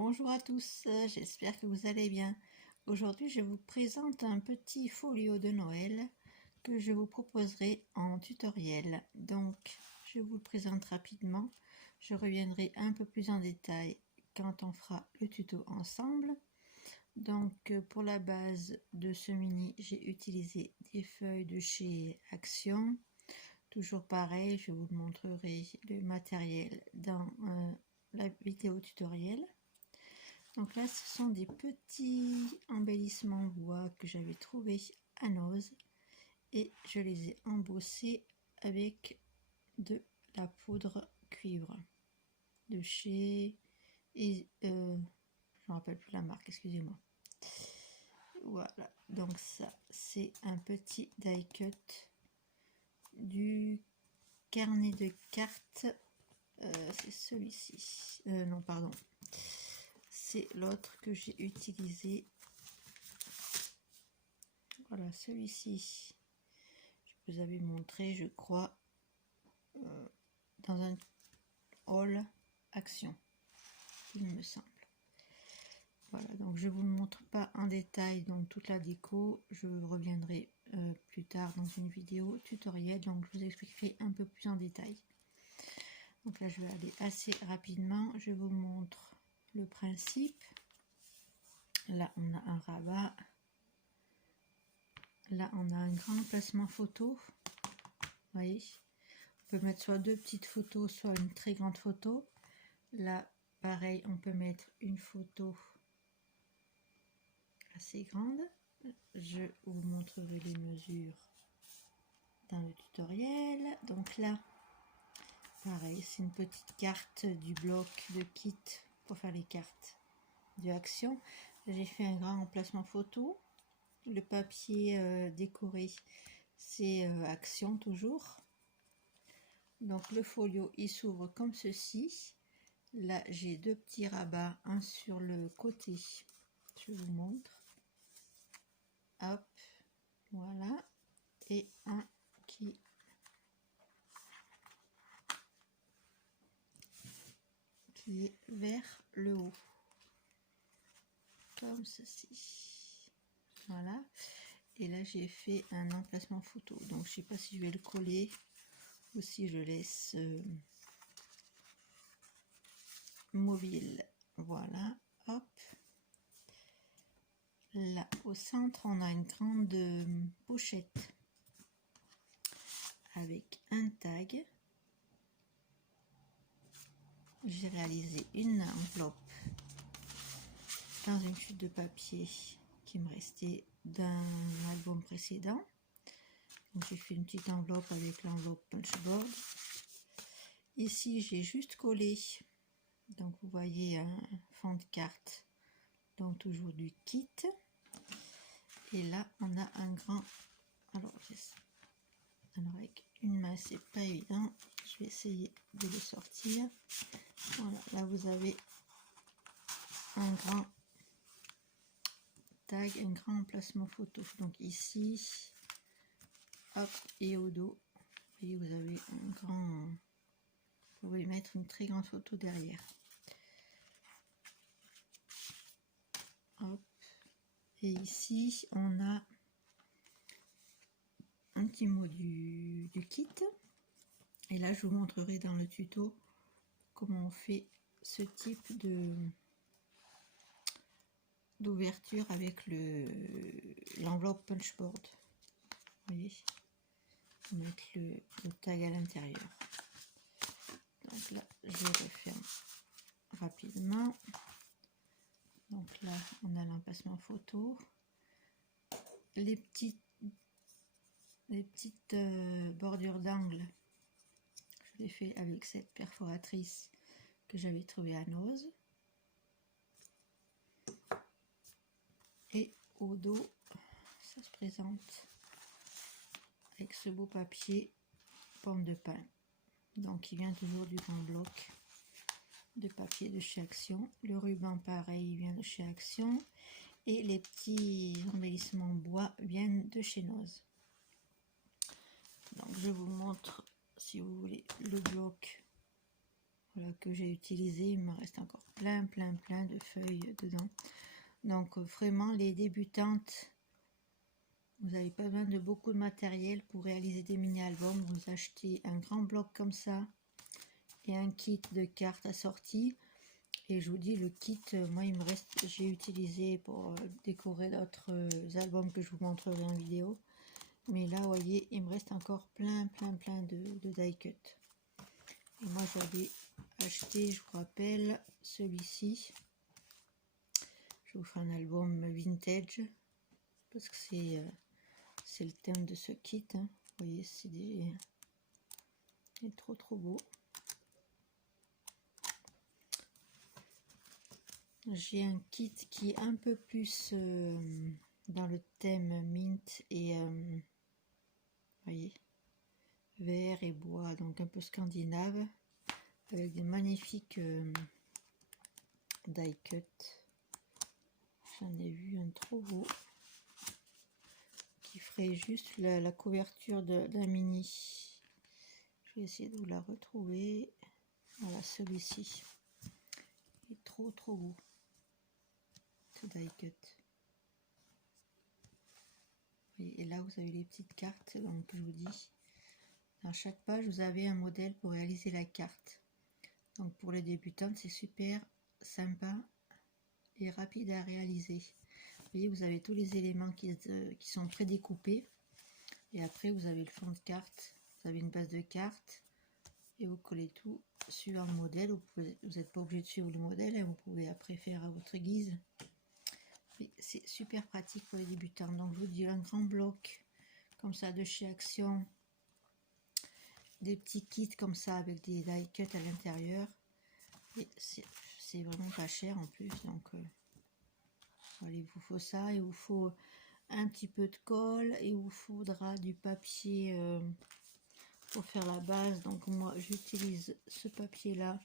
Bonjour à tous, j'espère que vous allez bien. Aujourd'hui, je vous présente un petit folio de Noël que je vous proposerai en tutoriel. Donc, je vous le présente rapidement. Je reviendrai un peu plus en détail quand on fera le tuto ensemble. Donc, pour la base de ce mini, j'ai utilisé des feuilles de chez Action. Toujours pareil, je vous montrerai le matériel dans la vidéo tutoriel. Donc là, ce sont des petits embellissements bois que j'avais trouvés à Noz et je les ai embossés avec de la poudre cuivre de chez je ne me rappelle plus la marque, excusez-moi. Voilà, donc ça c'est un petit die cut du carnet de cartes, c'est celui-ci, non pardon, c'est l'autre que j'ai utilisé. Voilà, celui-ci, je vous avais montré, je crois, dans un haul Action, il me semble. Voilà, donc je vous montre pas en détail donc toute la déco, je reviendrai plus tard dans une vidéo tutoriel, donc je vous expliquerai un peu plus en détail. Donc là, je vais aller assez rapidement, je vous montre le principe. Là, on a un rabat. Là, on a un grand emplacement photo. Vous voyez, on peut mettre soit deux petites photos, soit une très grande photo. Là, pareil, on peut mettre une photo assez grande. Je vous montrerai les mesures dans le tutoriel. Donc là, pareil, c'est une petite carte du bloc de kit pour faire les cartes de Action. J'ai fait un grand emplacement photo. Le papier décoré, c'est Action toujours. Donc le folio, il s'ouvre comme ceci. Là, j'ai deux petits rabats, un sur le côté. Je vous montre. Hop, voilà. Et un qui est vers le haut. Comme ceci. Voilà. Et là, j'ai fait un emplacement photo. Donc, je sais pas si je vais le coller ou si je laisse mobile. Voilà. Hop. Là, au centre, on a une grande pochette avec un tag. J'ai réalisé une enveloppe dans une chute de papier qui me restait d'un album précédent. Donc j'ai fait une petite enveloppe avec l'enveloppe punchboard. Ici j'ai juste collé, donc vous voyez un fond de carte, donc toujours du kit. Et là on a un grand, alors avec une main c'est pas évident, je vais essayer de le sortir. Voilà, là vous avez un grand tag, un grand emplacement photo. Donc ici, hop, et au dos, vous voyez, vous avez un grand, vous pouvez mettre une très grande photo derrière. Hop. Et ici, on a un petit mot du kit. Et là, je vous montrerai dans le tuto comment on fait ce type d'ouverture avec l'enveloppe punchboard. Vous voyez, mettre le tag à l'intérieur. Donc là, je referme rapidement. Donc là, on a l'emplacement photo. Les petites bordures d'angle, je l'ai fait avec cette perforatrice que j'avais trouvée à Noz. Et au dos, ça se présente avec ce beau papier pomme de pin. Donc il vient toujours du grand bloc de papier de chez Action. Le ruban pareil, il vient de chez Action. Et les petits embellissements bois viennent de chez Noz. Donc je vous montre, si vous voulez, le bloc. voilà, que j'ai utilisé. Il me reste encore plein de feuilles dedans. Donc vraiment, les débutantes, vous n'avez pas besoin de beaucoup de matériel pour réaliser des mini-albums. Vous achetez un grand bloc comme ça et un kit de cartes assorties. Et je vous dis, le kit, moi il me reste, j'ai utilisé pour décorer d'autres albums que je vous montrerai en vidéo. Mais là, vous voyez, il me reste encore plein de die cut. Et moi j'avais acheté, je vous rappelle, celui-ci. Je vous ferai un album vintage parce que c'est le thème de ce kit. Hein. Vous voyez, c'est trop beau. J'ai un kit qui est un peu plus dans le thème mint et voyez, vert et bois, donc un peu scandinave, avec des magnifiques die cut. J'en ai vu un trop beau qui ferait juste la couverture d'un mini. Je vais essayer de vous la retrouver. Voilà, celui-ci. Il est trop beau. Ce die cut. Et là, vous avez les petites cartes. Donc, je vous dis, dans chaque page, vous avez un modèle pour réaliser la carte. Donc, pour les débutantes, c'est super sympa et rapide à réaliser. Vous voyez, vous avez tous les éléments qui sont prédécoupés. Et après, vous avez le fond de carte. Vous avez une base de cartes. Et vous collez tout suivant le modèle. Vous n'êtes pas obligé de suivre le modèle. Hein, vous pouvez après faire à votre guise. C'est super pratique pour les débutants. Donc, je vous dis un grand bloc comme ça de chez Action. Des petits kits comme ça avec des die cut à l'intérieur. Et c'est vraiment pas cher en plus. Donc, voilà, il vous faut ça. Il vous faut un petit peu de colle. Et il vous faudra du papier pour faire la base. Donc, moi, j'utilise ce papier-là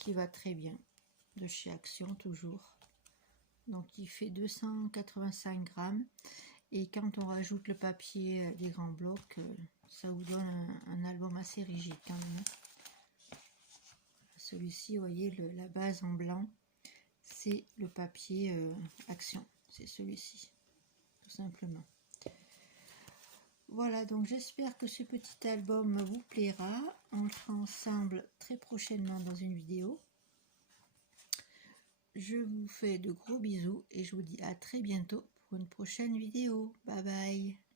qui va très bien. De chez Action, toujours. Donc, il fait 285 grammes. Et quand on rajoute le papier des grands blocs, ça vous donne un album assez rigide quand même. Celui-ci, vous voyez, la base en blanc, c'est le papier Action. C'est celui-ci, tout simplement. Voilà, donc j'espère que ce petit album vous plaira. On le fera ensemble très prochainement dans une vidéo. Je vous fais de gros bisous et je vous dis à très bientôt pour une prochaine vidéo. Bye bye.